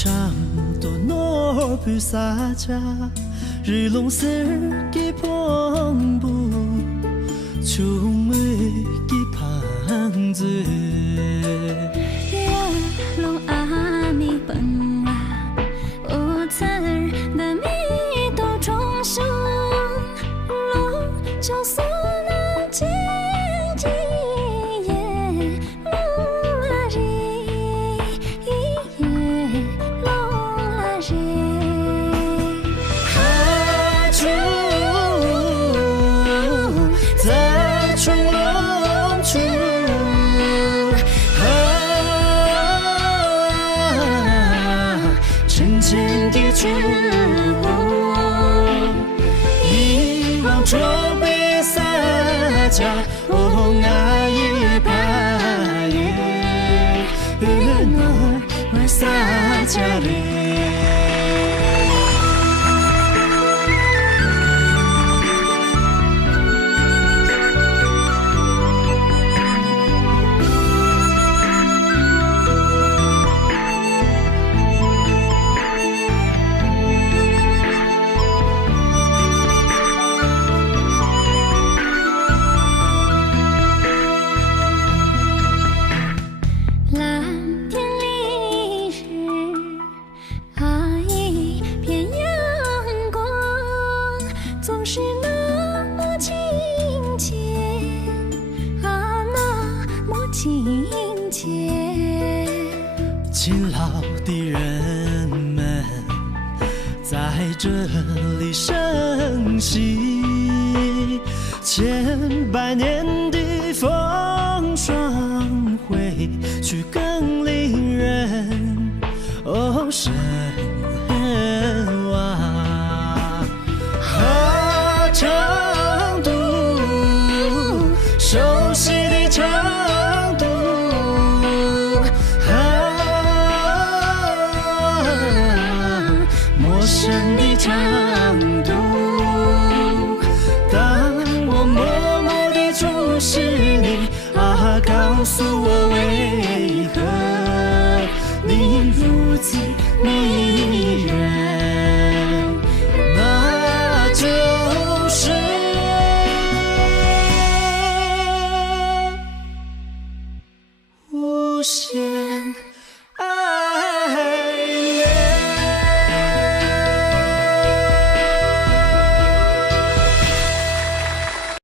唱多诺布萨加，日龙斯基蓬布，秋梅基胖子。龙阿弥本啊，我词儿的米都重生，龙就算能静静夜，龙啊日夜，龙啊日。哈出在冲龙出。深浅的触，遗忘中被撒娇，哦爱也怕也，我撒娇的。总是那么亲切啊，那么亲切。勤劳的人们在这里生息，千百年的风霜会去更令人神往。长度，熟悉的长度，陌生的长度。当我默默地注视你，告诉我为何你如此迷人。那就是无限。